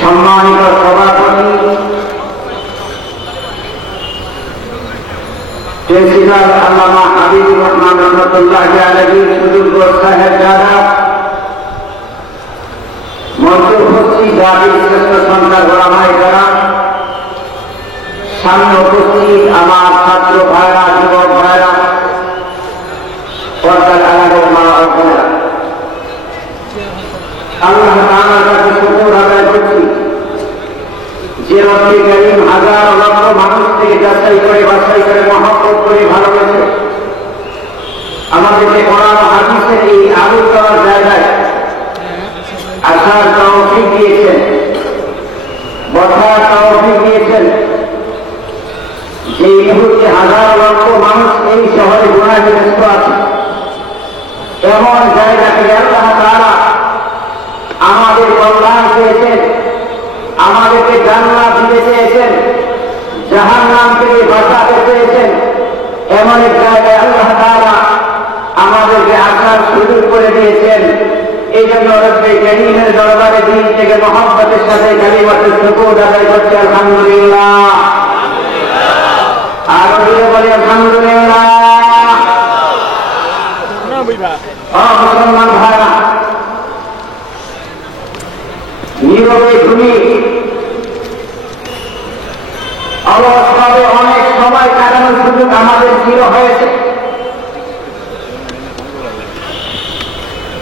সম্মানিত সভাপতি প্রেসিডেন্ট আল্লামা হাবিবুর রহমান রহমতুল্লাহ আলাইহির সুযোগ্য সাহেবজাদা, মঞ্চে উপস্থিত জাতির শ্রেষ্ঠ সন্তান ওলামায়ে কেরাম, সামনে উপস্থিত আমার ছাত্র ভাইরা, যুবক ভাইরা, পর্দার আড়ালের মা ও বোনেরা, আল্লাহ তাআলার কাছে শুকর আদায় করছি যে রব্বে কারীম হাজার লক্ষ মানুষ থেকে যাচাই করে বাছাই করে মহব্বত করে ভালোবেসে আমাদেরকে কোরআন ও হাদিসের এই আলোচনার জায়গায় আসার তৌফিক দিয়েছেন, বসার তৌফিক দিয়েছেন। যে মুহূর্তে হাজার লক্ষ মানুষ এই শহরে গুনাহগ্রস্ত আছে, এমন জায়গা থেকে আল্লাহ তাআলা আমাদের কল্যাণ চেয়েছেন, আমাদেরকে জান্নাত দিতে চেয়েছেন, জাহান্নাম থেকে বাঁচাতে চেয়েছেন। এমন এক জায়গায় আল্লাহ তাআলা আমাদেরকে আসার সুযোগ করে দিয়েছেন। এই জন্য রব্বে কারীমের দরবারে দিন থেকে মহব্বতের সাথে কালিমাতুল শুকর আদায় করছি আলহামদুলিল্লাহ। আরো জোরে বলি আলহামদুলিল্লাহ। মুসলমান ভাইরা, নীরবে ঘুমি অলসভাবে অনেক সময় কাটানোর সুযোগ আমাদের ছিল হয়েছে।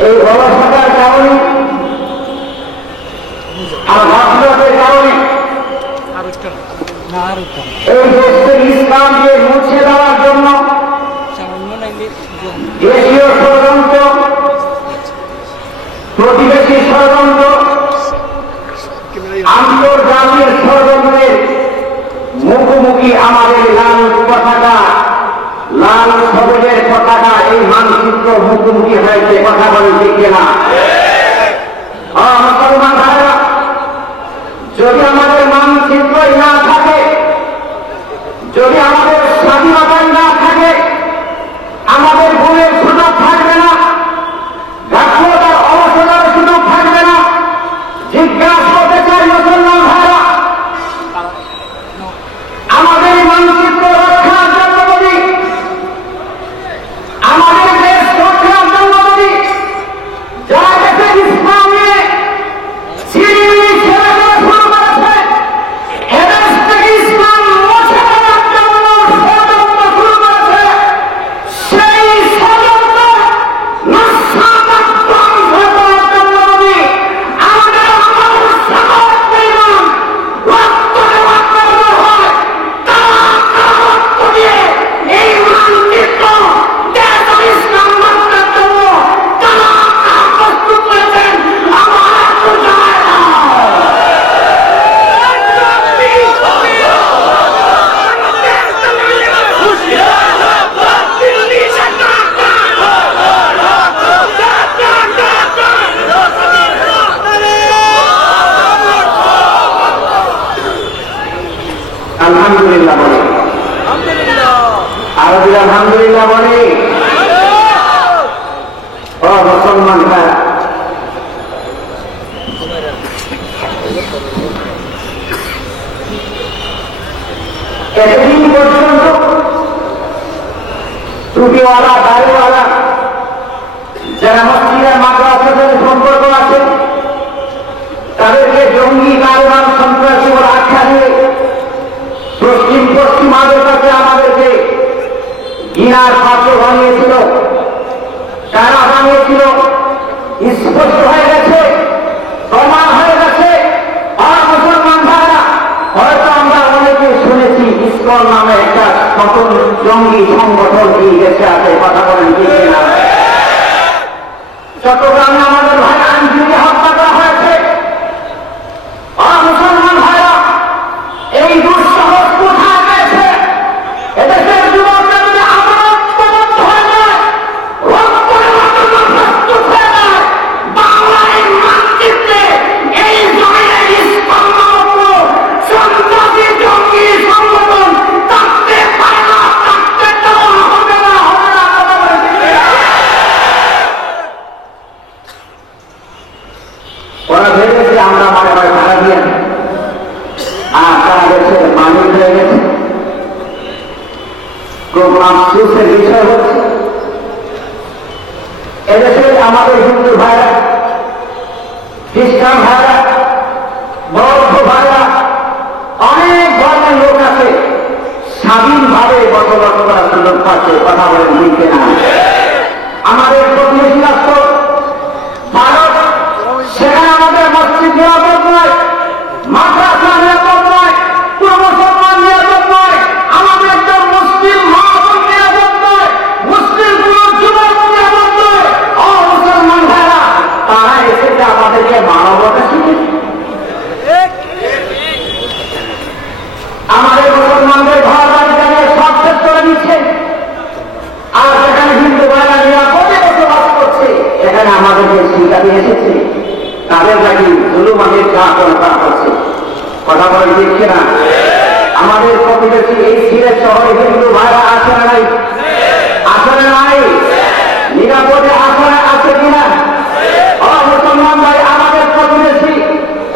এই অলসতার কারণে আর গাফলতের কারণে এই দেশকে ইসলামকে মুছে দেওয়ার জন্য দেশীয় ষড়যন্ত্র, প্রতিবেশী ষড়যন্ত্র, আন্তর্জাতিক ষড়যন্ত্রের মুখোমুখি আমাদের লাল পতাকা, লাল সবুজের পতাকা, এই মানচিত্র মুখোমুখি হয়েছে। কথা বলেন ঠিক কিনা? মুসলমান ভাইরা, যদি আমাদের মানচিত্রই না থাকে, যদি আমাদের স্বাধীনতাই না থাকে, আমাদের ভুলের সুযোগ থাকবে না, গাফলতার অলসতার সুযোগ থাকবে না। জিজ্ঞাসা করতে চাই মুসলমান ভাইরা, আমাদের মানচিত্র রক্ষার জন্য যদি, আমাদের দেশ রক্ষার জন্য যদি যারা ছিল স্পষ্ট হয়ে গেছে, প্রমাণ হয়ে গেছে। আর মুসলমান ভাইরা, হয়তো আমরা অনেকে শুনেছি ইসকন নামে একটা নতুন জঙ্গি সংগঠন এই দেশে আছে, কথা বলেন কি না? চট্টগ্রামে আমাদের ভাই আইনজীবী হত্যা করা হয়েছে। আর মুসলমান ভাইরা, এই দুঃসাহস কোথায় পেয়েছে? এদেশের যুবকরা যদি আমার ঐক্যবদ্ধ হয়ে যায়, রক্তের মাধ্যমে প্রস্তুত হয়ে যায়, বাংলার মানচিত্রে এই জমিনে ইসকন নামক সন্ত্রাসী জঙ্গি সংগঠন থাকতে পারে না, থাকতে দেওয়া হবে না, হবে না, কথা বলে ঠিক না? ওরা ভেবেছে আমরা মনে হয় ভাড়া দিয়ে আর তারা গেছে মালিক হয়ে গেছে। খুব আফসোসের বিষয় হচ্ছে এদেশে আমাদের হিন্দু ভাইরা, খ্রিস্টান ভাইরা, বৌদ্ধ ভাইরা, অনেক ধরনের লোক আছে স্বাধীনভাবে বসবাস করার সুযোগ পাচ্ছে, কথা বলেন ঠিক না? আমাদের প্রতিবেশী রাষ্ট্র ভারত, সেখানে আমাদের মসজিদ নিরাপদ নয়, মাদ্রাসা নিরাপদ নয়, কোন মুসলমান নিরাপদ নয়, আমাদের একটা মুসলিম মহাজন নিরাপদ নয়, মুসলিম কোন যুবক নিরাপদ নয়। ও মুসলমান ভাইরা, তারা এসেছে আমাদেরকে মানবতা শিখেছে। আমাদের মুসলমানদের ঘর বাড়ি দাঁড়িয়ে সব শেষ করে দিচ্ছে, আর সেখানে হিন্দু ভাইরা নিরাপদে বসবাস করছে, এখানে আমাদেরকে শিক্ষা দিয়ে এসেছে। তাদের নাকি জুলুমানের যা করা হচ্ছে, কথা বলে দেখছে না? আমাদের প্রতিবেশী এই সিলেট শহরে হিন্দু ভাইরা আছে না নাই? আছে না নাই? নিরাপদে আসনে আছে কিনা? ও মুসলমান ভাই, আমাদের প্রতিবেশী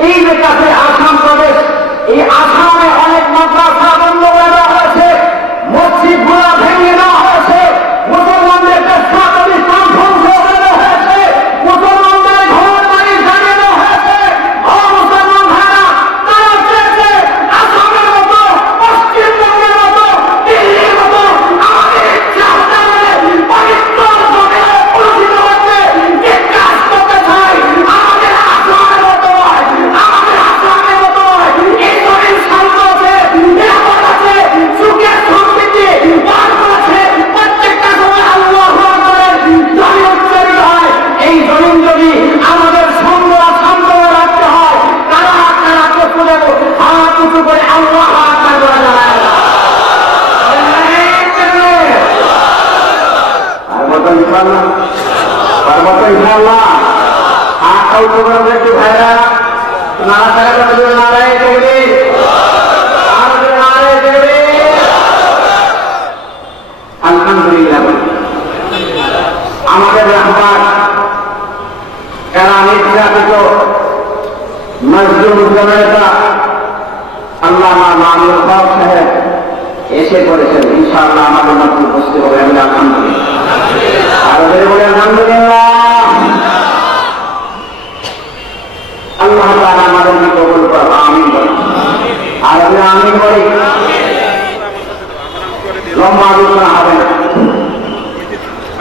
এই যে কাছে আসাম প্রদেশ, এই আসামে অনেক মাদ্রাসা বন্ধ করে দেওয়া হয়েছে, মসজিদ গুলা ভেঙে দেওয়া হয়েছে, মুসলমানদের প্রতিষ্ঠান ধ্বংস করে দেওয়া হয়েছে, মুসলমানদের ঘর বাড়ি জ্বালিয়ে দেওয়া হয়েছে। ও মুসলমান ভাইরা, তারা চেয়েছে আসামের মতো, পশ্চিমবঙ্গের মতো, দিল্লির মতো আমাদের ইচ্ছা হতে পারে পবিত্র জমিনে পরিচিত হচ্ছে যে কাজ করতে চাই, আমাদের আসামের মতো হয়, আমাদের আসামের মতো হয়। এই জমিন শান্ত আছে, নিরাপদ আছে, সুখের সমৃদ্ধি পান করেছে, প্রত্যেকটা সময় আল্লাহ আকবারের ধ্বনি উচ্চারিত হয়। এই জমিন যদি আমাদের সুন্দর শান্ত রাখতে হয়, কারা কারা চক্ষু দেব, হাত উঁচু করে আল্লাহ আকবার বলা যায়। পার্বত্য ইনশাআল্লাহ, পার্বত্য ইনশাআল্লাহ, হাতটা উঁচু করে একটু ভাইরা নাড়াচাড়া করে নাড়াই দেবে, আর নাড়াই দেবে। আলহামদুলিল্লাহ, আমাদের রাহবার যারা নির্যাতিত মজলুম জনতা আল্লামা মামুনুল হক সাহেব এসে পড়েছেন। ইনশাআল্লাহ আমাদের মধ্যে উপস্থিত হবে। আমি আলহামদুলিল্লাহ, আরো বলে আলহামদুলিল্লাহ। আল্লাহ তাআলা আমাদেরকে কবুল করুন, আমিন বলি। আর আমি আমিন বলি, লম্বা আলোচনা হবে না।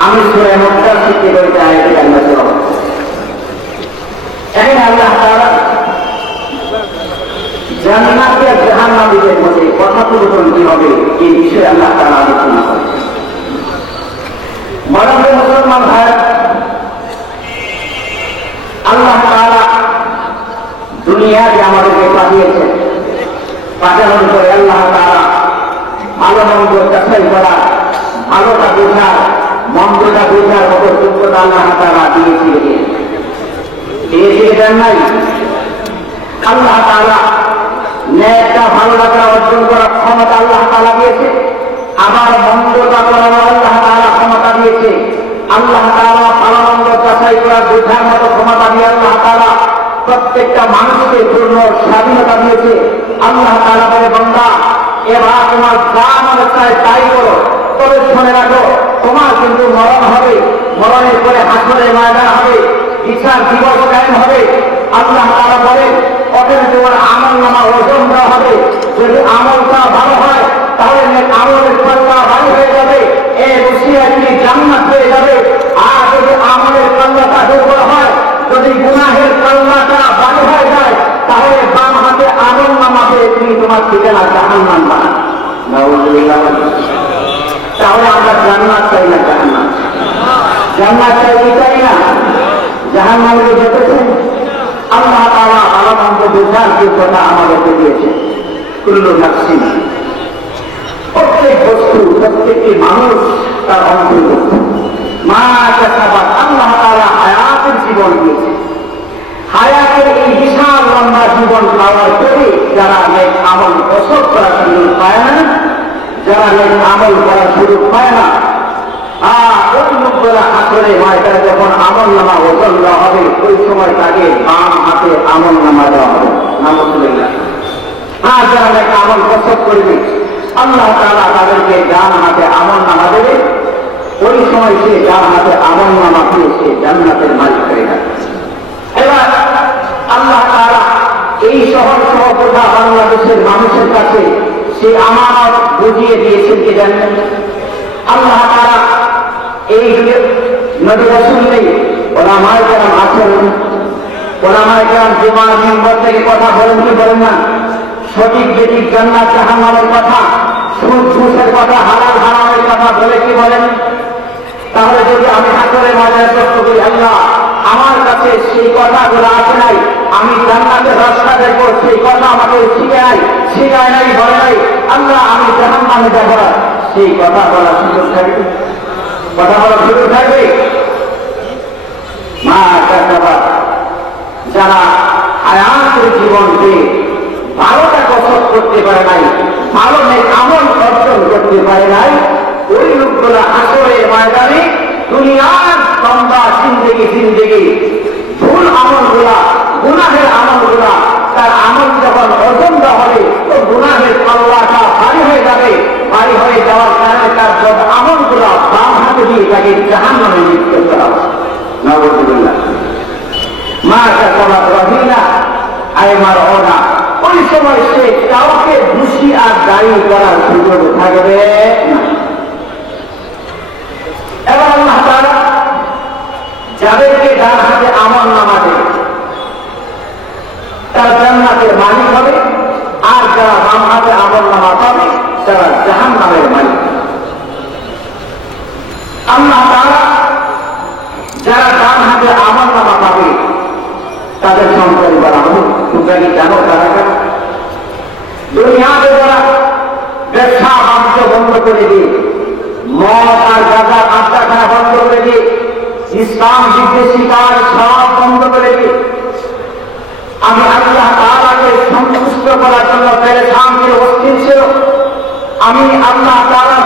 আমি সূরা মুদাসসির থেকে বলতে আয়াতে আল্লাহ তাআলা, এখানে আল্লাহ তাআলা জান্নাত আর জাহান্নামীদের মধ্যে কথোপকথন কি হবে এই বিষয়ে আল্লাহ তাআলা আলোচনা করেছেন। মরণে মুসলমান ভাই, আল্লাহ তাআলা দুনিয়াতে আমাদেরকে পাঠিয়েছেন, পাঠানোর পরে আল্লাহ তাআলা ভালো মন্দ যাচাই করা, ভালোটা বোঝার, মন্দটা বোঝার মতো যোগ্যতা আল্লাহ তাআলা দিয়েছিলেন নাই? আল্লাহ তাআলা ন্যায়টা ভালো লাগা অর্জন করার ক্ষমতা আল্লাহ তাআলা দিয়েছে, আবার মন্দটা করার আল্লাহ তাআলা ক্ষমতা দিয়েছে। আল্লাহ তাআলা ভালো মন্দ যাচাই করার বোঝার মতো ক্ষমতা দিয়ে আল্লাহ তাআলা প্রত্যেকটা মানুষকে পূর্ণ স্বাধীনতা দিয়েছে। আল্লাহ তাআলা বলে, বান্দা এবার তোমার যা মনে চায় তাই করো, তবে শুনে রাখো তোমার কিন্তু মরণ হবে, মরণের পরে হাসরের ময়দান হবে, বিচার দিবস কায়েম হবে। আল্লাহ তাআলা বলেন, ওখানে তোমার আমল নামা ওজন দেওয়া হবে। যদি আমলটা ভালো হয় তাহলে আমলের পাল্লা ভারী হয়ে যাবে, এ বসিয়া তুমি জান্নাত হয়ে যাবে। আর যদি আমলের পাল্লা নাউজুবিল্লাহ। তাহলে আমরা জান্নাত চাই না জাহান্নাম? জান্নাত চাই কি চাই না? জাহান্নামে যেতেছেন আল্লাহ তাআলা ভালো মন্দ বোঝার যে কথা আমাদেরকে দিয়েছে। কুল্লু নাফসিন, প্রত্যেক বস্তু প্রত্যেকটি মানুষ তার অন্তর্ভুক্ত। মা কাসাবাত, আল্লাহ তাআলা হায়াতের জীবন দিয়েছে। হায়াতের এই বিশাল লম্বা জীবন পাওয়ার পরে যারা নেক আমল কসব করা সুযোগ পায় না, যারা নেক আমল করা সুযোগ পায় না, ওই লোকগুলা আসলে ময়দানে যখন আমল নামা ওজন দেওয়া হবে ওই সময় তাকে বাম হাতে আমল নামা দেওয়া হবে। নাউজুবিল্লাহ। যারা নেক আমল কসব করবে আল্লাহ তাআলা তাদেরকে ডান হাতে আমল নামা দেবে। ওই সময় সে ডান হাতে আমল নামা পেয়ে সে জান্নাতের মালিক হয়ে যাবে। এবার আল্লাহ তাআলা এই শহর সহ গোটা বাংলাদেশের মানুষের কাছে সে আমানত বুঝিয়ে দিয়েছেন কি জানেন? আল্লাহ তাআলা এই নবী রাসূল নেই, ওলামায়ে কেরাম আছেন। ওলামায়ে কেরাম জুমার মিম্বর থেকে কথা বলেন কি বলেন না? সঠিক বেঠিক জান্নাত জাহান্নামের কথা, সুদ ঘুষের কথা, হালাল হারামের কথা বলে কি বলেন? তাহলে যদি আমি হাসরে ময়দানে প্রশ্ন করি, আল্লাহ আমার কাছে সেই কথাগুলো আসে নাই, আমি জান্নাতের রাস্তা দেখবো, সেই কথা আমাকে শিখায় নাই বলে নাই, আল্লাহ আমি জাহান্নামে যাব না, সেই কথা বলার সুযোগ থাকবে? কথা বলার সুযোগ থাকবে? মা কাসাবাত, যারা হায়াতের জীবন দিয়ে ভালোটা কসব করতে পারে নাই, ভালো নেক আমল অর্জন করতে পারে নাই, ওই লোকগুলা আসরে ময়দানে দুনিয়ার লম্বা জিন্দেগি ভুল আমলগুলা, গুনাহের আমলগুলা, তার আমল যখন অর্জন দেওয়া হবে তো গুনাহের পাল্লাটা ভারী হয়ে যাবে। ভারী হয়ে যাওয়ার কারণে তার যত আমলগুলা বাম হাতে দিয়ে তাকে জাহান্নামে নিক্ষেপ করা হবে। নাউজুবিল্লাহ। মা কাসাবাত রাহিনা আইমার ওনা, ওই সময় সে কাউকে দোষী আর দায়ী করার সুযোগ থাকবে না। এবার আল্লাহ তাআলা যাদেরকে ডান হাতে আমল নামা দেবে তারা জান্নাতের মালিক হবে, আর যারা বাম হাতে আমল নামা পাবে তারা জাহান্নামের মালিক। আল্লাহ তাআলা যারা ডান হাতে আমল নামা পাবে তাদের সম্পর্কে বলা হবে, তোমরা কি জানো তারা কারা? দুনিয়াতে যারা ব্যবসা বাণিজ্য বন্ধ করে দিয়ে, মদ আর গাঁজা আড্ডাখানা বন্ধ করে দিয়ে, ইসলাম বিদ্বেষী কাজ সব বন্ধ করে দিয়ে, আমি আল্লাহ তাআলাকে সন্তুষ্ট করার জন্য পেরেশান ছিল, অস্থির ছিল। আমি আল্লাহ তাআলার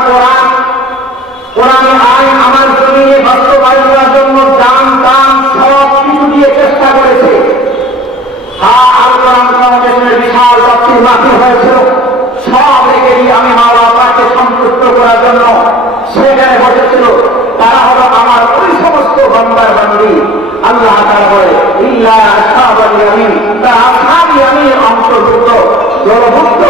কোরআনে আইন আমার জমিনে বাস্তবায়ন করার জন্য জান প্রাণ সব কিছু দিয়ে চেষ্টা করেছে। আল কোরআন ফাউন্ডেশনের বিশাল তফসির মাহফিল হয়েছিল, সব রেখে দিয়ে আমি মা বাবাকে সন্তুষ্ট করার জন্য সেখানে বসেছিল। তারা হলো আমার ওই সমস্ত বান্দার বান্দি। আল্লাহ তাআলা বলে ইল্লা আসহাবুল ইয়ামিন, তারা আসহাবুল ইয়ামিনের অন্তর্ভুক্ত, দলভুক্ত।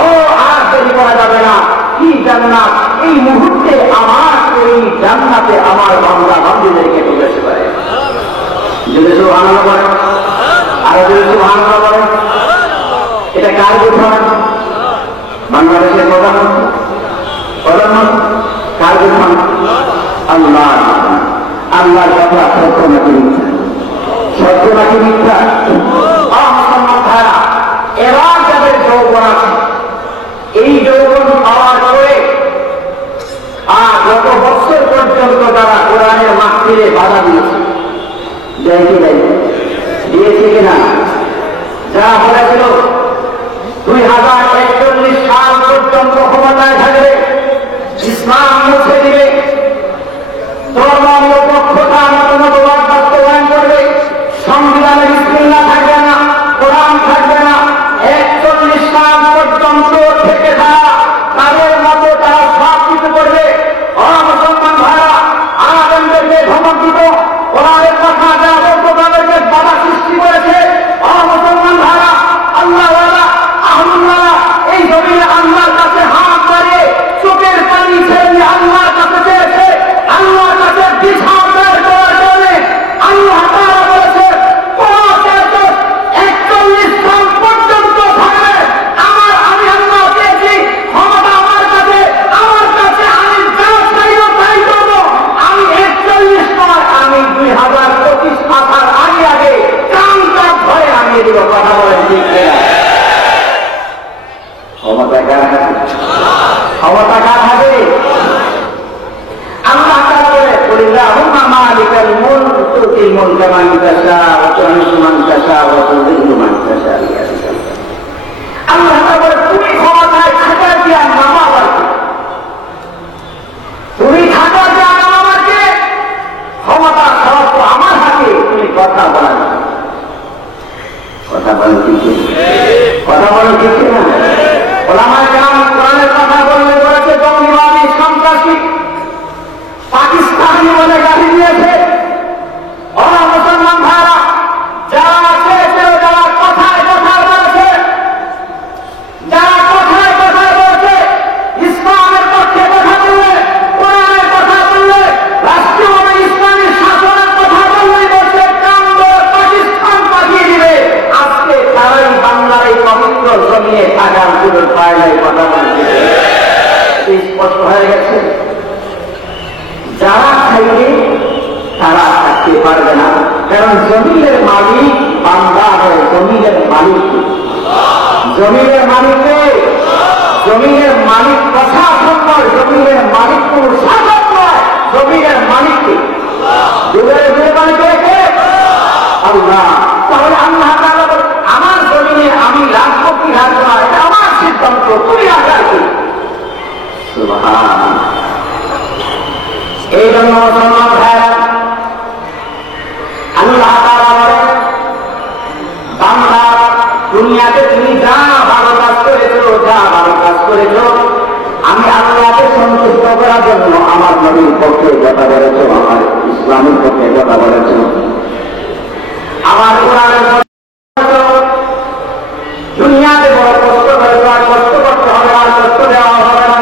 ও আর দেরি করা যাবে না, কি জান্নাত এই মুহূর্তে আমার এই জান্নাতে আমার বান্দা বান্দিদেরকে প্রবেশ করে। যদি সুবহানাল্লাহ বলে, আর যদি সুবহানাল্লাহ বলে, এটা কার ঘোষণা? বাংলাদেশের প্রধানমন্ত্রী কার ঘোষণা? আল্লাহ। আল্লাহর কথা সত্য নাকি মিথ্যা? সত্য নাকি মিথ্যা? মুসলমান ভাইরা, এবার যাদের যৌবন আছে, এই যৌবন পাওয়ার পরে গত বছর পর্যন্ত তারা কোরআনের মাহফিলে বাধা দিয়েছে, দেয় কি দেয়? দিয়েছে কিনা? যারা বলেছিল 2041 সাল পর্যন্ত ক্ষমতায় থাকবে, ইসলাম মুছে দিবে, ধর্ম নিরপেক্ষতা মতবাদ বাস্তবায়ন করবে, সংবিধানে বিসমিল্লাহ থাকবে না, কোরআন থাকবে না, 41 সাল পর্যন্ত থেকে তাদের মতো তারা সব কিছু করবে। মুসলমান ভাইরা, আলেমদেরকে ধমক দিত, কোরআনের কথা যারা বলতো তাদেরকে বাধা সৃষ্টি করেছে। মুসলমান ভাইরা, আল্লাহ আহমদুল্লাহ এই জমিনে আল্লাহর কাছে হাত দাঁড়িয়ে تشاء وتعز من تشاء وتذل من تشاء আল্লাহ বলে তুমি ক্ষমতায় থাকার কি আর নামা আমাকে তুমি থাকার কি আর আমাকে ক্ষমতা সব তো আমার হাতে তুমি কথা বলেন কথা বলেন ঠিক কথা বলেন ঠিক না ওলামায়ে কেরাম কোরআনের কথা বললে বলেছে জঙ্গিবাদী সন্ত্রাসী পাকিস্তানি বলে গালি দিয়েছে ওরা মুসলমান ভাইরা যারা আছে যারা কথায় কথায় বলেছে যারা কথায় কথায় বলছে ইসলামের পক্ষে কথা বললে কোরআনের কথা বললে রাষ্ট্রীয় ইসলামী শাসনের কথা বললেই বলছে কান্দ পাকিস্তান পাঠিয়ে দিবে আজকে তারাই বাংলার এই পবিত্র জমিনে থাকার সুযোগ পায় নাই কথা বলছে স্পষ্ট হয়ে গেছে যারা খাইবে তারা থাকতে পারবে না কারণ জমিনের মালিক বান্দা হয় জমিনের মালিক জমিনের মালিককে জমিনের মালিক প্রশাসন নয় জমিনের মালিক কোন শাসক নয় জমিনের মালিককে জমিনের মালিককে আল্লাহ তাহলে আল্লাহ তাআলা আমার জমিনে আমি রাখবো কি রাখবো না এটা আমার সিদ্ধান্ত তুমি আকার কি সুবহান এই জন্য মুসলমান ভাইরা আল্লাহ তাআলা বলেন বান্দা দুনিয়াতে তুমি যা ভালো কাজ করেছো যা ভালো কাজ করেছো আমি আল্লাহকে সন্তুষ্ট করার জন্য আমার নবীর পক্ষে কথা বলেছো আমার ইসলামের পক্ষে কথা বলেছো আমার কোরআনের দুনিয়াতে বড় কষ্ট করেছো আর কষ্ট করতে হবে আর কষ্ট দেওয়া হবে না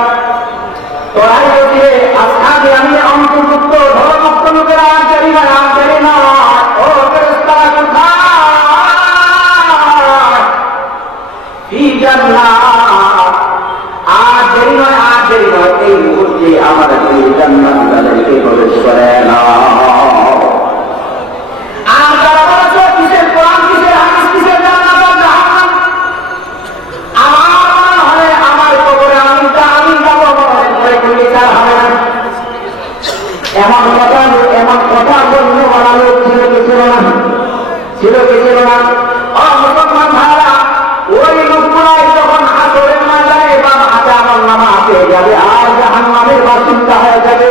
তোরাই যদি আজকে আমি অন্তর্ভুক্ত ধর্মমুক্ত লোকেরা আর জানি না নাম জানি না ও ফেরেশতারা কোথায় কি জান্নাত আর জানি নয় এই মুহূর্তে আমার এই জান্নাত তাদেরকে প্রবেশ করে না আর যারা বলেছে কিসের কোরআন কিসের হাদিস কিসের জান্নাত আর জাহান্নাম আমার মনে হয় আমার কবরে আমি যাব মনে করে বিচার হবে না এমন কথা বন্য বানানো ছিল কি ছিল না ছিল কি ছিল না মুসলমান ভাইরা ওই লোকগুলাই যখন হাসরের ময়দানে বাম হাতে আমার নামা পেয়ে যাবে আর জাহান্নামের বাসিন্দা হয়ে যাবে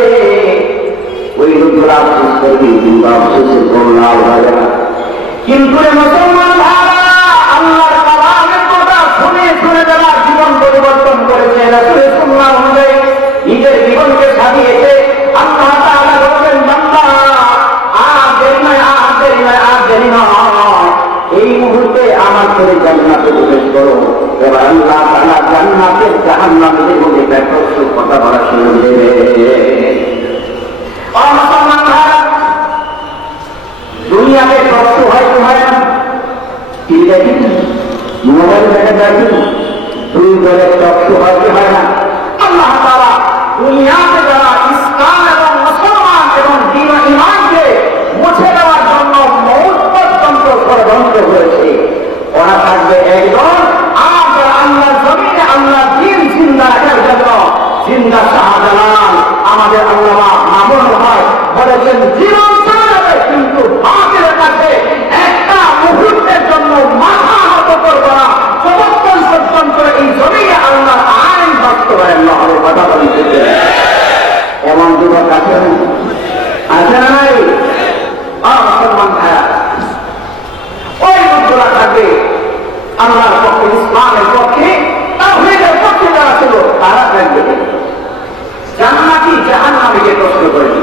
ওই লোকগুলা আফসোস করবে কিন্তু আফসোসের কোনো লাভ হবে না কিন্তু মুসলমান ভাইরা আল্লাহর কালামের কথা শুনে শুনে যারা জীবন পরিবর্তন করেছে রাসূলের সুন্নাহ অনুযায়ী নিজের জীবনকে সাজিয়েছে আল্লাহ তাআলা বলেন বান্দা আর দেরি নয় এই মুহূর্তে আমার করে জান্নাতে প্রবেশ করো এবার আল্লাহ তাআলা জান্নাতের জাহান্নামের মধ্যে ব্যর্থ কথা বলা শুরু দেবে মুসলমান ভাইরা দুনিয়াতে কষ্ট হয় কি হয় না কি দেখি মোবাইল দেখে দেখি দুই দলের কষ্ট হয় কি হয় না আল্লাহ তাআলা দুনিয়াতে যারা ইসলাম এবং মুসলমান এবং দ্বীন ঈমানকে মুছে দেওয়ার জন্য মওত পর্যন্ত ষড়যন্ত্র করেছে ওরা থাকবে একজন আর যারা আল্লাহর জমিনে আল্লাহর দ্বীন জিন্দা রাখার জন্য জিন্দা শাহজালাল আমাদের আল্লামা মামুন ভাই বলেছেন জীবন চলে যাবে কিন্তু বাতিলের কাছে একটা মুহূর্তের জন্য মাথা নত করবে না যতক্ষণ পর্যন্ত এই জমিনে আল্লাহর আইন বাস্তবায়ন না হবে কথা বলতে এমন যুবক আছে আছে না নাই মুসলমান ভাইয়া ওই লোকগুলা থাকবে আল্লাহর পক্ষে ইসলামের পক্ষে তাওহীদের পক্ষে যারা ছিল তারা থাকবে জান্নাতি জাহান্নামীকে প্রশ্ন করেনি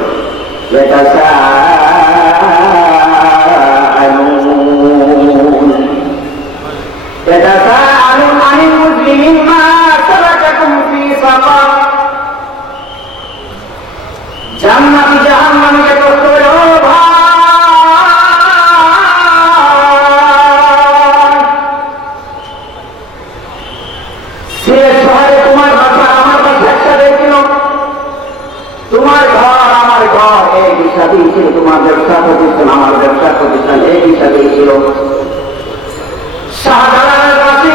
يتساءلون عن المجرمين ما سلككم في سقر জান্নাতি জাহান্নামীকে প্রশ্ন করে ও ভাই সিলেট শহরে তোমার বাসা আমার বাসা একসাথে ছিল তোমার ঘর আমার ঘর এই হিসাবেই ছিল তোমার ব্যবসা প্রতিষ্ঠান আমার ব্যবসা প্রতিষ্ঠান এই হিসাবেই ছিল শাহজালালের কাছে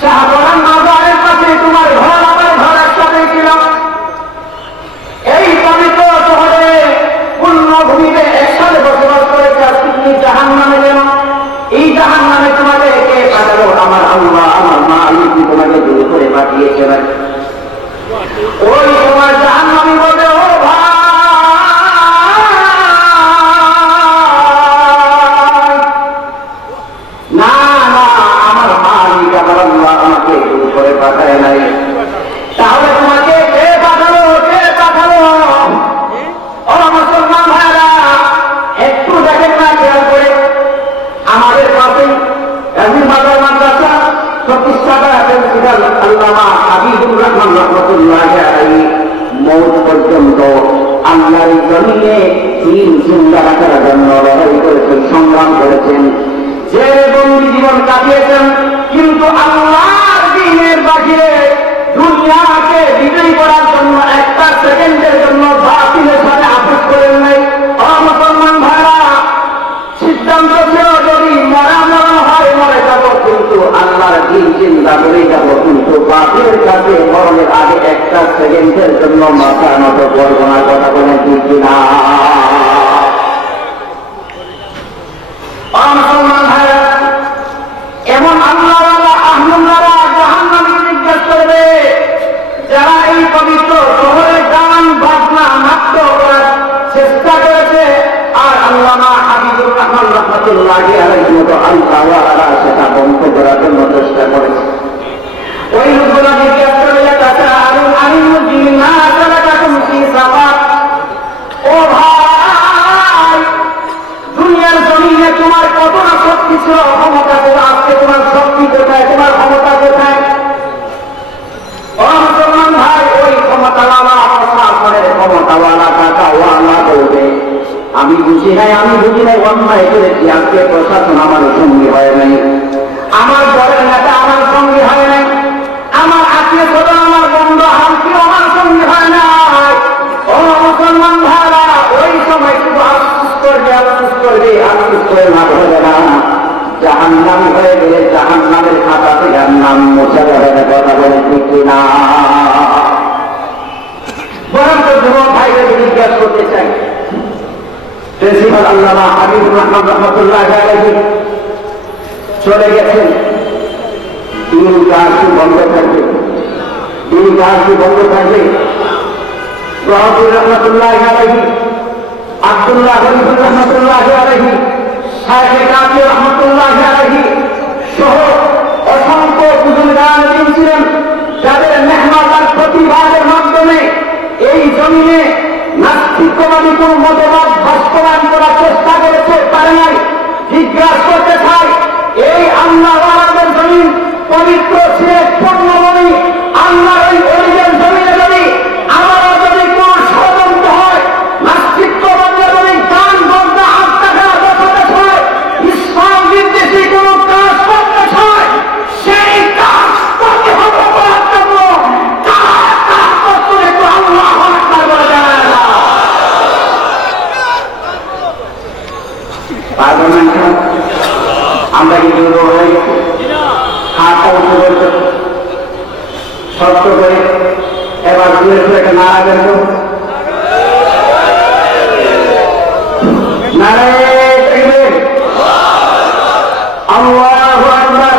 শাহজালাল মাজারের কাছে তোমার ঘর আমার ঘর একসাথে ছিল এই পবিত্র শহরে পূর্ণভূমিতে একসাথে বসবাস করেছে আজকে তুমি জমিনে দিন জিন্দা রাখার জন্য লড়াই করেছেন, সংগ্রাম করেছেন, যে বন্দী জীবন কাটিয়েছেন, কিন্তু আল্লাহর দ্বীনের বাহিরে দুনিয়াকে বিজয়ী করার জন্য একটা সেকেন্ডের জন্য বাতিলের সাথে আপোষ করেন নাই। মুসলমান ভাইরা, সিদ্ধান্ত ছিল যদি মরা হয় মরে যাব, কিন্তু আল্লাহর দ্বীন চিন্তা করে যাব, কিন্তু বাতিলের কাছে মরণের আগে একটা সেকেন্ডের জন্য মাথা নত করব না। কথা বলেন ঠিক কিনা? মুসলমান ভাইরা, এমন আল্লাহওয়ালা আহমদারা জাহান্নামীকে জিজ্ঞেস করবে যারা এই পবিত্র শহরে গান বাজনা নাট্য করার চেষ্টা করেছে, আর আল্লামা হাবিবুর রহমান রহমতুল্লাহি আলাইহির মতো আল্লাহওয়ালারা সেটা বন্ধ করার জন্য চেষ্টা করেছে। ওই লোকগুলো জিজ্ঞেস করবে, তাছাড়া আরুন আলিম জিন্না আসলে কাকুম ফি সাফাত, ও ভাই, দুনিয়ার জমিনে তোমার কত না শক্তি ছিল, ক্ষমতা ছিল, আজকে তোমার শক্তি কোথায়, তোমার ক্ষমতা কোথায়? মুসলমান ভাই, ওই ক্ষমতাওয়ালা প্রশাসনের ক্ষমতাওয়ালা টাকাওয়ালা বলবে, আমি বুঝি নাই, অন্যায় করেছি, আজকে প্রশাসন আমার সঙ্গী হয় নাই, আমার দলের নেতা আমার সঙ্গী হয় নাই, আমার আত্মীয় স্বজন আমার বন্ধু হামকিও আমার সঙ্গী হয় নাই। ও মুসলমান ভাইরা, ওই সময় শুধু আফসোস করবে, আফসোস করবে, আফসোস করে না ধরে না, জাহান্নামী হয়ে গেলে জাহান্নামের খাতা থেকে নাম মোছা যাবে না। কথা বলে ঠিক কিনা? বরং তো যুবক ভাইদের জিজ্ঞাস করতে চাই, প্রিন্সিপাল আল্লামা হাবিবুর রহমান রহমতুল্লাহি আলাইহি চলে গেছেন, দিন কাজ কি বন্ধ থাকবে? দিন কাজ কি বন্ধ থাকবে? রহমতুল রহমতুল্লাহি আলাইহি, আব্দুল্লাহ হরিফুর রহমতুল্লাহি আলাইহি, শাইখ কাজী রহমতুল্লাহি আলাইহি সহ অসংখ্য বুজুর্গান ছিলেন, যাদের মেহনত আর প্রতিবাদের মাধ্যমে এই জমিনে নাস্তিকবাদী কোন মতবাদ বাস্তবায়ন করার চেষ্টা করেছে, পারে নাই। জিজ্ঞাসা করতে চাই, এই আল্লাহওয়ালাদের জমিন পবিত্র সিলেট পূর্ণভূমি, আল্লাহর ওই অলিদের জমিনে যদি আমারও যদি কোন ষড়যন্ত্র হয়, নাস্তিকবাদীরা যদি গান বন্ধ আত্মা খেলা বসাতে হয়, ইসলাম বিদ্বেষী কোন কাজ করতে হয়, সেই কাজ করতে হবে করার জন্য আল্লাহ বলে জানায় না। আমরা কি দুর্গ হয়ে গেছি? হাতটা উঠে বলতে শক্ত করে এবার দূরে দূরে একটা নাড়া বেরো, আল্লাহু আকবার।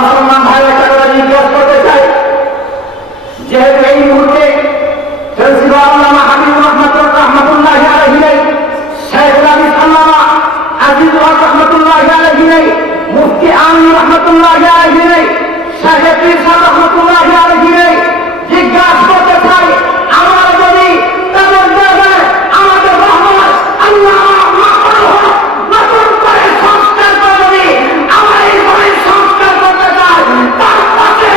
মুসলমান ভাই, একটা কথা জিজ্ঞেস করতে চাই, যেহেতু এই মুহূর্তে প্রিন্সিপাল আল্লামা হাবিবুর রহমতুল্লাহি আলাইহি নেই, শাইখুল হাদিস আল্লামা আজিজুল হক রহমতুল্লাহি আলাইহি নেই, মুফতি আমিন রহমতুল্লাহি আলাইহি নেই, শাইখ পীর সাহেব রহমতুল্লাহি আলাইহি নেই, জিজ্ঞাসা করতে চাই, আমরা যদি তাদের জায়গায় আমাদের রহমান আল্লাহ নতুন করে সংস্কার করে যদি আমরা এই ধরনের সংস্কার করতে চাই, তার পাশে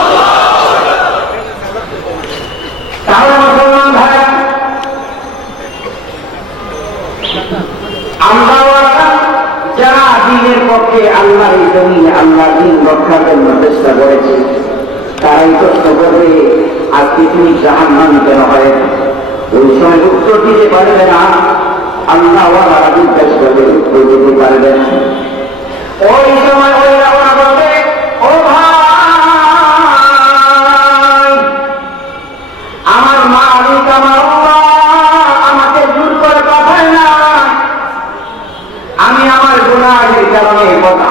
আল্লাহ তাহলে মুসলমান ভাই, আমরা যারা দ্বীনের পক্ষে আল্লাহর জমিনে আল্লাহ দ্বীন রক্ষার জন্য চেষ্টা করেছে, তারাই প্রশ্ন করবে, আজকে তুমি জাহান্নামী কেন হয়? ওই সময় উত্তর দিতে পারবে না, আল্লাহওয়ালারা জিজ্ঞাসা করবে, উত্তর দিতে পারবে না। ওই সময় ওইরা ওরা বলবে, ও ভাই, আমার মালিক আমার আল্লাহ আমাকে জোর করে পাঠায় না, আমি আমার গুনাহের কারণে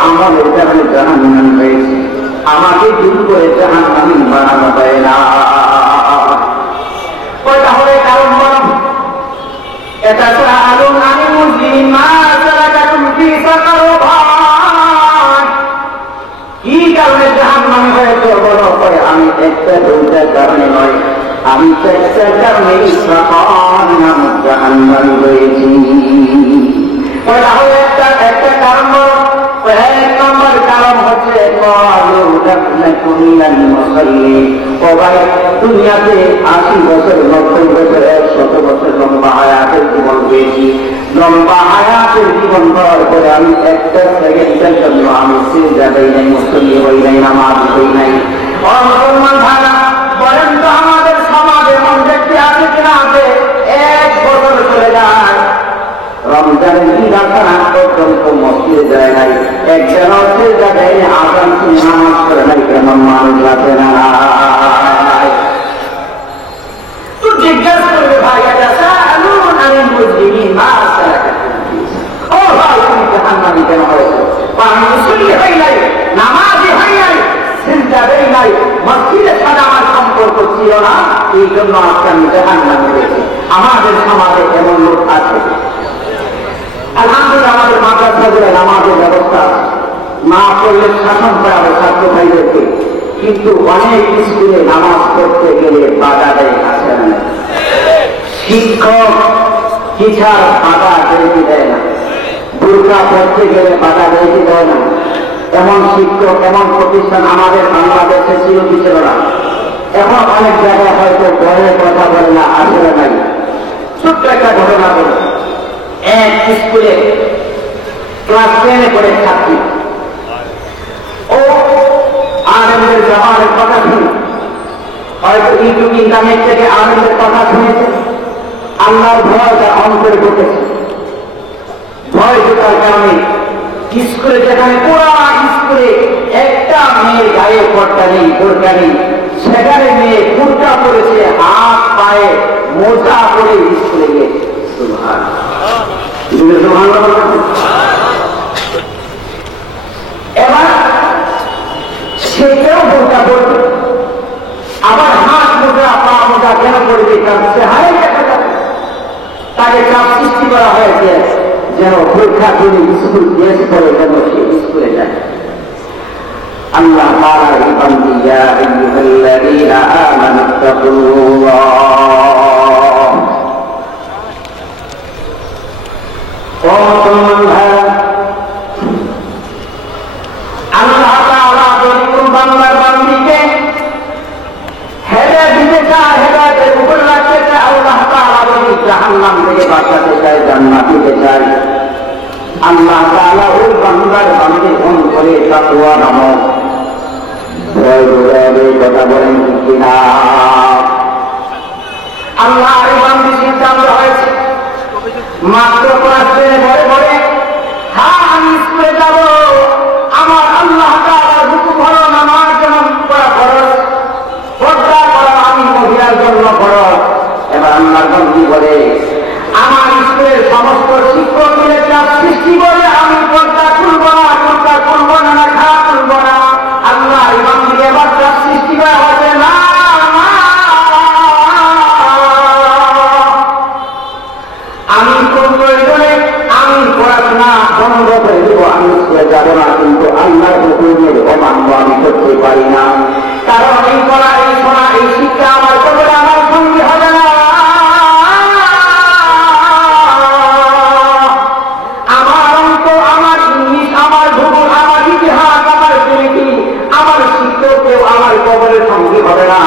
আমলের কারণে জাহান্নামী হয়েছি, আমাকে জোর করে জাহান্নামী বানানো হয় না। يتساءلون عن المجرمين ما سلككم في سقر কি কারণে জাহান্নামে হয়েছে বলো? করে আমি একটা দুইটার কারণে নয়, আমি তো একটার কারণে সাকার নাম জাহান্নামে হয়েছি। তাহলে একটা কারণ, এক নম্বর কারণ হচ্ছে দুনিয়াতে 80 বছর 90 বছর 100 বছর লম্বা হায়াতের জীবন পেয়েছি। লম্বা হায়াতের জীবন পাওয়ার পরে আমি একটা সেকেন্ডের জন্য আমি সিজদা দেই নাই, মুসল্লি হই নাই, নামাজ হই নাই। মুসলমান ভাইরা বলেন তো আমাদের সমাজে এমন ব্যক্তি আছে কিনা? আছে। 1 বছর চলে যায়, রমজানের ঈদ আসার আগ পর্যন্ত মসজিদে যায় নাই, একজন সিজদা দেয় না, আযান শুনে নামাজ পড়ে নাই। কেমন মানুষ আছে না? তো জিজ্ঞাসা করবে ভাই, আমি বুঝিনি মা ও ভাই তুমি জাহান্নামী কেন হয়েছে? আমি মুসল্লি হই নাই, নামাজি হই নাই, সিজদা দেই নাই, মসজিদের সাথে আমার সম্পর্ক ছিল না, এই জন্য আজকে আমি জাহান্নামে হয়েছি। আমাদের সমাজে এমন লোক আছে। আলহামদুলিল্লাহ আমাদের মাদ্রাসাগুলো নামাজের ব্যবস্থা আছে, না পড়লে শাসন করা হয় ছাত্র ভাইদেরকে, কিন্তু অনেক স্কুলে নামাজ পড়তে গেলে বাধা দেয় আছে না? শিক্ষক টিচার বাধা দিতে দেয় না, বোরকা পড়তে গেলে বাধা দিতে দেয় না। এমন শিক্ষক এমন প্রতিষ্ঠান আমাদের বাংলাদেশে ছিল কি ছিল না? এখন অনেক জায়গায় হয়তো ঘরের কথা বলে না, আসলে নাই। ছোট্ট একটা ঘটনা বলে, এক স্কুলে ক্লাস 10-এ পড়ে ছাত্রী, ও আনন্দের জামানের কথা শুনে, হয়তো ইউটিউব ইন্টারনেট থেকে আনন্দের কথা শুনেছে, আল্লাহর ভয় তার অন্তরে ঢুকেছে। ভয় ঢোকার কারণে স্কুলে, যেখানে পুরা স্কুলে একটা মেয়ের গায়ে পর্দা নেই, বোরকা নেই, সেখানে মেয়ে বোরকা পড়েছে, হাত পায়ে মোজা পরে স্কুলে গিয়েছে। এবার সেটাও বোরকা পড়বে, আবার হাত মোজা পা মোজা কেন পড়বে? সে হারিয়ে দেখা যাবে, তাকে চাপ সৃষ্টি করা হয়েছে যেন পরীক্ষা করে স্কুল দিয়েছে পরে যেন সে স্কুলে যায়। আল্লাহ তাআলা বলেন, ইয়া আইয়ুহাল্লাযীনা আমানু তাকুল্লাহ। ও মুসলমান ভাইরা, আল্লাহ তাআলা যখন বান্দার বান্দীকে হেদায়েত দিতে চায়, হেদায়েতের উপর রাখতে চায়, আল্লাহ তাআলা যদি জাহান্নাম থেকে বাঁচাতে চায়, জান্নাত দিতে চায়, আল্লাহ তাআলা ওই বান্দার বান্দীর অন্তরে তাকওয়া নামক ভয় ঢুকাবে। কথা বলেন কিনা? আল্লাহ এই বান্দী সিদ্ধান্ত হয়েছে মাত্র ক্লাস 10-এ পড়ে পড়ে, হ্যাঁ আমি স্কুলে যাব, আমার আল্লাহ তাআলার হুকুম হলো নামাজ যেমন পড়া ফরজ, পর্দা করা আমি মহিলার জন্য ফরজ। এবার আল্লাহর বান্দী বলে, আমার স্কুলের সমস্ত শিক্ষক মিলে চাপ সৃষ্টি করে আমি পর্দা খুলব না, পর্দা খুলব না, লেখা খুলব না। আল্লাহ এই বান্দীকে এবার চাপ সৃষ্টি করা হয়েছে, না আমি কোন প্রয়োজনে আমি পড়াশোনা বন্ধ করে দেবো, আমি স্কুলে যাব না, কিন্তু আল্লাহর হুকুমের অমান্য আমি করতে পারি না। কারণ এই পড়া, এই শোনা, এই শিক্ষা আমার কবরে আমার সঙ্গী হবে না। আমার অঙ্ক, আমার ইংলিশ, আমার ভূগোল, আমার ইতিহাস, আমার জ্যোতি, আমার শিক্ষকেও আমার কবরের সঙ্গী হবে না।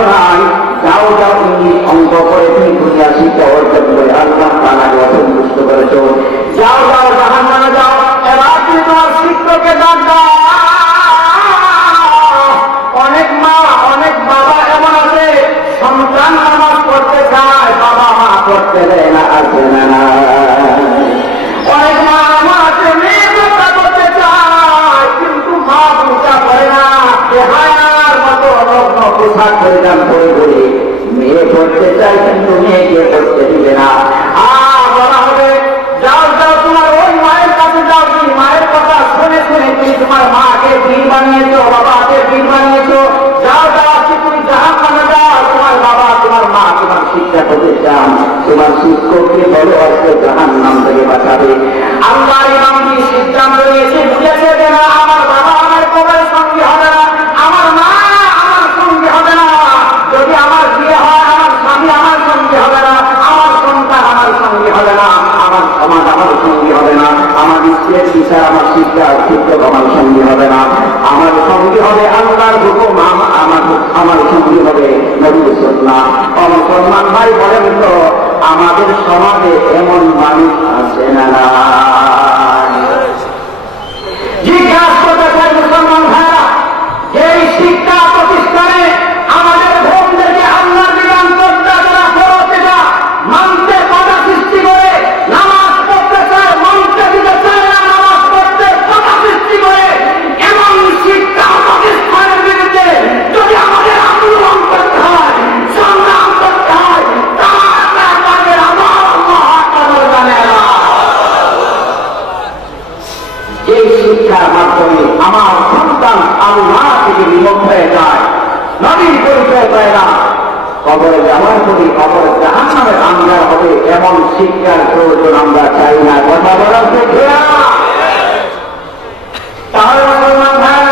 পারো নাই, যাও যাও তুমি অঙ্ক করে তুমি দুনিয়া শিক্ষা অর্জন করে আল্লাহ তাআলাকে অসন্তুষ্ট করেছ, যাও যাও জাহান্নামে যাও। এবার তুমি তোমার শিক্ষককে ডাক দাও। অনেক মা অনেক বাবা এমন আছে, সন্তান নামাজ পড়তে চায়, বাবা মা পড়তে দেয় না, আছে না? অনেক মা এমন আছে, মেয়ে পূজা করতে চায় কিন্তু মা পূজা করে না, বেহায়ার মতো নগ্ন পোশাক পরিধান করে ঘুরে। মেয়ে পড়তে চায় কিন্তু মেয়েকে পড়তে দিবে না। বলা হবে যাও যাও তোমার ওই মায়ের কাছে যাও, তুমি মায়ের কথা শুনে শুনে তুমি তোমার মাকে পীর বানিয়েছ, বাবাকে পীর বানিয়েছ। যাও যাও তুমি জাহান্নামে যাও, তোমার বাবা তোমার মা তোমার শিক্ষা করতে চান, তোমার শিক্ষককে বলো আজকে জাহান্নাম থেকে বাঁচাবে। আল্লাহর ইমামটি সিদ্ধান্ত নিয়েছে, বুঝেছে যে না আমার বাবা আমার কবরের সঙ্গে হবে না, আমার মা আমার সঙ্গে হবে না, যদি আমার বিয়ে হয় আমার স্বামী আমার সঙ্গে হবে না, আমার সন্তান আমার সঙ্গে হবে না, আমার সমাজ আমার সঙ্গে হবে না, আমার স্ত্রীর বিচার আমার শিক্ষা শিক্ষক আমার সঙ্গে হবে না, আমার সঙ্গে হবে আল্লাহর হুকুম, আমার সঙ্গে হবে নবীর সুন্নাহ। মুসলমান ভাই বলেন তো আমাদের সমাজে এমন মানুষ আছে না? জিজ্ঞাসা করতে চাই মুসলমান ভাইরা, এই শিক্ষা প্রতিষ্ঠানে আমাদের বোনদেরকে আল্লাহর বিধান করতে মানতে বাধা সৃষ্টি করে নামাজ পড়তে চায়, মানতে দিতে চায় না, নামাজ পড়তে বাধা সৃষ্টি করে এমন শিক্ষা প্রতিষ্ঠানের বিরুদ্ধে যদি আমাদের আন্দোলন করতে হয়, সংগ্রাম করতে হয়, তাহলে এই শিক্ষার মাধ্যমে আমার সন্তান আল্লাহ থেকে বিমুখ হয়ে যায়, নবীর পরিচয় পায় না, কবরে যাওয়ার পরে কবর জাহান্নামের আন্দার হবে, এমন শিক্ষার প্রয়োজন আমরা চাই না। কথা বলার থেকে তাহলে মুসলমান ভাই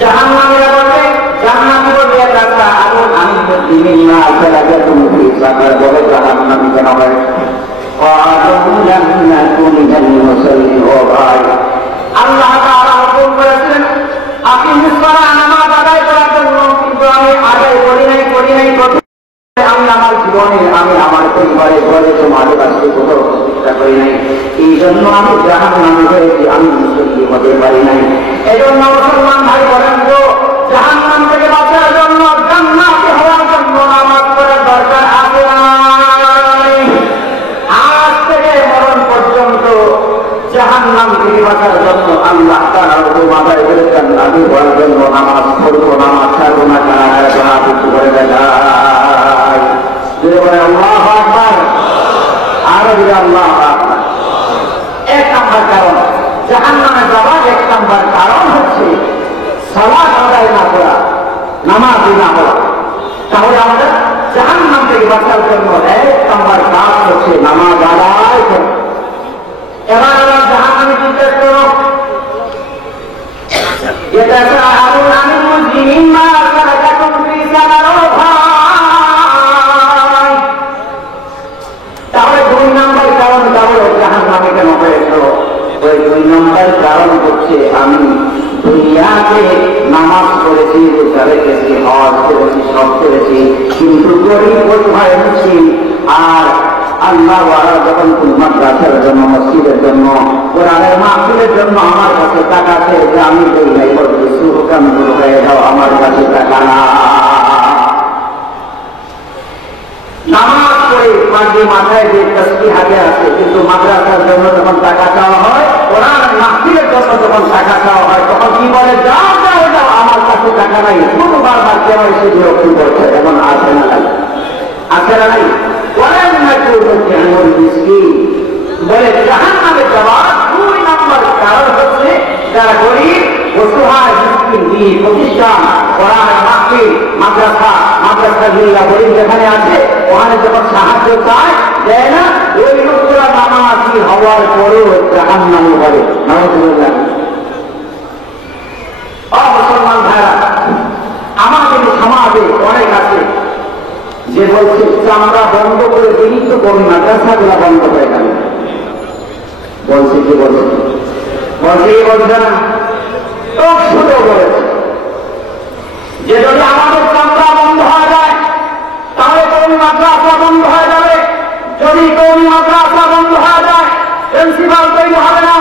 জাহান্নামীরা বলবে, জান্নাতি বলবে রাস্তা আগুন, আমি তো দিনই না আসলে তুমি সাকার বলে জাহান্নামী কেন হয়? আল্লাহ তাআলা হুকুম করেছেন আকিমিস সালাহ, নামাজ আদায় করার জন্য, কিন্তু আমি আদায় করি নাই। আমি আমার জীবনে আমি আমার পরিবারে ঘরে সমাজে বাঁচতে কোথাও চেষ্টা করি নাই, এই জন্য আমি জাহান্নামী হয়েছি, আমি মুসলিম হতে পারি নাই। এই জন্য মুসলমান ভাই বলেন তো জাহান্নাম থেকে বাঁচার জন্য, জান্নাতি হওয়ার জন্য নামাজ পড়ার দরকার আছে না? আজ থেকে মরণ পর্যন্ত জাহান্নাম থেকে বাঁচার জন্য আল্লাহ তাআলা হুকুম আদায় করে জান্নাতি হওয়ার জন্য নামাজ পড়বো, নামাজ ছাড়বো না, কারাগারে কিছু করে দেখায়। আল্লাহু আকবার, আরো আল্লাহু আকবার। এক নম্বর কারণ জাহান্নামে যাওয়ার, এক নম্বর কারণ হচ্ছে সালাত আদায় না করা, নামাজ না পড়া। তাহলে আমাদের জাহান্নাম থেকে বাঁচার জন্য এক নম্বর কাজ হচ্ছে নামাজ আদায় করা। এবার আমরা জাহান্নামে জিজ্ঞেস করো, এটা আরুন আমি মুসলিম মা সালাকাতুম ফি সালার ভাই। তাহলে দুই নম্বর কারণ তাহলে জাহান্নামে কেন হয়েছিল? ওই দুই নম্বর কারণ হচ্ছে আমি দুনিয়াতে নামাজ পড়েছি, রোজা রেখেছি, হজ করেছি, সব করেছি, কিন্তু গরিব কোথায় মুসলিম আর আল্লাহ যখন মাদ্রাসার জন্য, মসজিদের জন্য, কোরআনের মাহফিলের জন্য আমার কাছে টাকা চেয়েছে, আমি দেই নাই, বলছি সুরকান দূর হয়ে যাও, আমার কাছে টাকা না। নামাজ পড়ে মাঝে মাথায় যে তসবিহ হাতে আছে, কিন্তু মাদ্রাসার জন্য যখন টাকা চাওয়া হয়, কোরআনের মাহফিলের জন্য যখন টাকা চাওয়া হয়, তখন কি বলে যাও যাও যাও, আমার কাছে টাকা নাই। শুধু বারবার কেন এসে বিরক্তি করছে, এখন আসে না নাই, আসে না নাই। বলে জাহান্নামে যাওয়ার দুই নম্বর কারণ হচ্ছে যারা গরিব, অসহায়, মিসকিন, দিনী প্রতিষ্ঠান, কোরআনের মাহফিল, মাদ্রাসা গিয়া গরিব যেখানে আছে ওখানে যখন সাহায্য চায়, দেয় না, ওই লোকগুলা নামাজি হওয়ার পরেও জাহান্নামে বলে। নাউযুবিল্লাহ। মুসলমান ভাইরা, আমাদের সমাজে অনেক আছে যে বলছে চামড়া বন্ধ করে দিনই তো কোন মাদ্রাসাগুলা বন্ধ হয়ে গেল। বলছে কি বলছে? বলছে না, শুধু বলেছে যে যদি আমাদের চামড়া বন্ধ হয়ে যায় তাহলে কওমি মাদ্রাসা বন্ধ হয়ে যাবে। যদি কওমি মাদ্রাসা বন্ধ হয়ে যায় প্রিন্সিপাল তৈরি হবে না,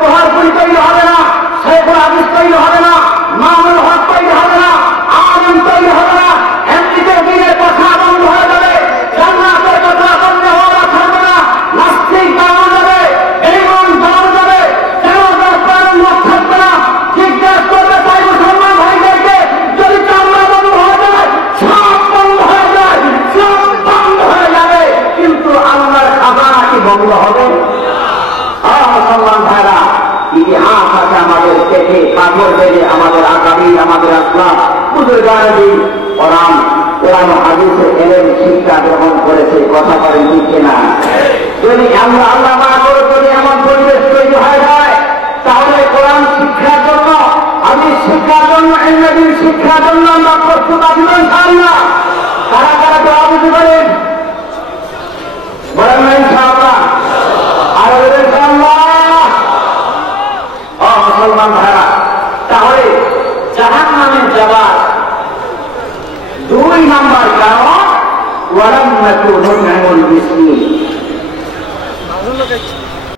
বহারপুরি তৈরি হবে না, শেখুল হাদিস তৈরি হবে না, মামুনুল হক তৈরি হবে না, আলেম তৈরি হবে না। এমনিতে দিনের কথা বন্ধ হয়ে যাবে, জান্নাতের কথা বললে ওরা থাকবে না, নাস্তিক পাওয়া যাবে, বেঈমান পাওয়া যাবে, জানাজার প্রাণ থাকবে না। জিজ্ঞাসা করতে চাই মুসলমান ভাইদেরকে, যদি চামড়া বন্ধ হয়ে যায়, সব বন্ধ হয়ে যায়, সব বন্ধ হয়ে যাবে, কিন্তু আল্লাহর খাজানা কি বন্ধ হবে? মুসলমান ভাইরা, ইতিহাস আছে আমাদের পেটে, পাথর বেড়ে আমাদের আকাবির, আমাদের আসলাম বুজুর্গানি কোরআন কোরআন হাদিসের এলেম শিক্ষা গ্রহণ করেছে। কথা বলেন ঠিক কিনা? যদি আমরা আল্লাহ না করে যদি এমন পরিবেশ তৈরি হয়ে যায় তাহলে কোরআন শিক্ষার জন্য, হাদিস শিক্ষার জন্য, ইলমের শিক্ষার জন্য আমরা প্রস্তুত আছি ইনশাআল্লাহ। কারা কারা তো আবুজি বলেন বলেন না ইনশাআল্লাহ? আর ইনশাআল্লাহ। মুসলমান ভাইরা, তাহলে জাহান্নামে যাবার 2 নাম্বার কারণ ওয়ালাম নাকুনু মিনাল মুসলিমিন।